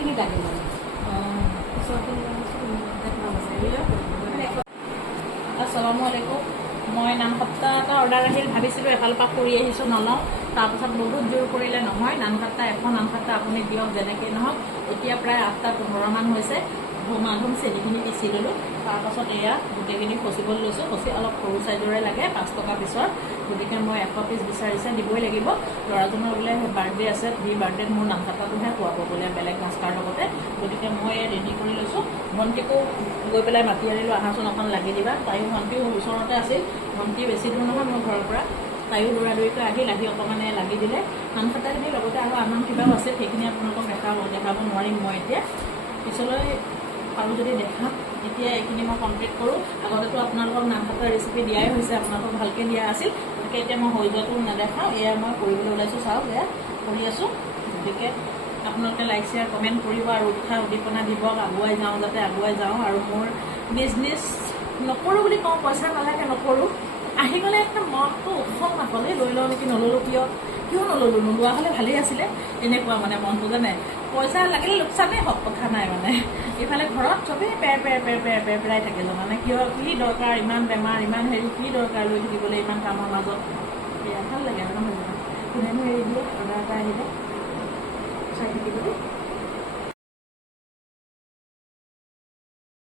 খিনি লাগে মানে আসসালামু আলাইকুম মই নাম সপ্তাহ এটা অৰ্ডাৰ আহিল ভাবিছিলোঁ এফালৰ পৰা কৰি আহিছোঁ নলওঁ তাৰপাছত বহুত জোৰ কৰিলে নহয় নাম খাতা এখন নাম খাতা আপুনি দিয়ক যেনেকৈ নহওক এতিয়া প্ৰায় 8:15 মান হৈছে ধুমাধুম চেনিখিনি পিচি ল'লোঁ তাৰপাছত এয়া গোটেইখিনি খচিবলৈ লৈছোঁ খচি অলপ সৰু চাইজৰে লাগে 5 টকা পিছৰ গতিকে মই 100 পিচ বিচাৰিছে দিবই লাগিব ল'ৰাজনৰ বোলে বাৰ্থডে আছে সি বাৰ্থডেত মোৰ নাম খাতাটোহে খুৱাব বোলে বেলেগ নাস্তাৰ লগতে গতিকে মই ৰেডি কৰি লৈছোঁ ভণ্টিকো গৈ পেলাই মাতি আনিলোঁ আহাচোন অকণ লাগি দিবা তাইও ভণ্টিও ওচৰতে আছিল ভণ্টি বেছি দূৰ নহয় মোৰ ঘৰৰ পৰা তাইও দৌৰাদৌৰিকৈ আহি অকণমানে লাগি দিলে নাম খাতাখিনিৰ লগতে আৰু আন কিবাও আছে সেইখিনি আপোনালোকক দেখাব নোৱাৰিম মই এতিয়া পিছলৈ আৰু যদি দেখাম এতিয়া এইখিনি মই কমপ্লিট কৰোঁ আগতেতো আপোনালোকক নাম খাতাৰ ৰেচিপি দিয়াই হৈছে আপোনালোকক ভালকৈ দিয়া আছিল গতিকে এতিয়া মই হৈ যোৱাটো নেদেখাওঁ এয়া মই কৰিবলৈ ওলাইছোঁ চাওক এয়া কৰি আছোঁ গতিকে আপোনালোকে লাইক শ্বেয়াৰ কমেণ্ট কৰিব আৰু উৎসাহ উদ্দীপনা দিব আগুৱাই যাওঁ যাতে আগুৱাই যাওঁ আৰু মোৰ বিজনেছ নকৰোঁ বুলি কওঁ পইচা নালাগে নকৰোঁ আহি গ'লে একটা মনটো উৎসৱ নাপালে লৈ লওঁ নেকি নল'লোঁ কিয় নল'লোঁ নোলোৱা হ'লে ভালেই আছিলে এনেকুৱা মানে মনটো জানে পইচা লাগিলে লোকচানেই হওক কথা নাই মানে ইফালে ঘৰত চবেই পেৰাই থাকে জানানে কিয় কি দৰকাৰ ইমান বেমাৰ ইমান হেৰি কি দৰকাৰ লৈ থাকিবলৈ ইমান কামৰ মাজত এয়া ভাল লাগে আৰু নহয় জানো কোনেনো এৰি দিয়ে অৰ্ডাৰ এটা আহিলে চাই থাকিবলৈ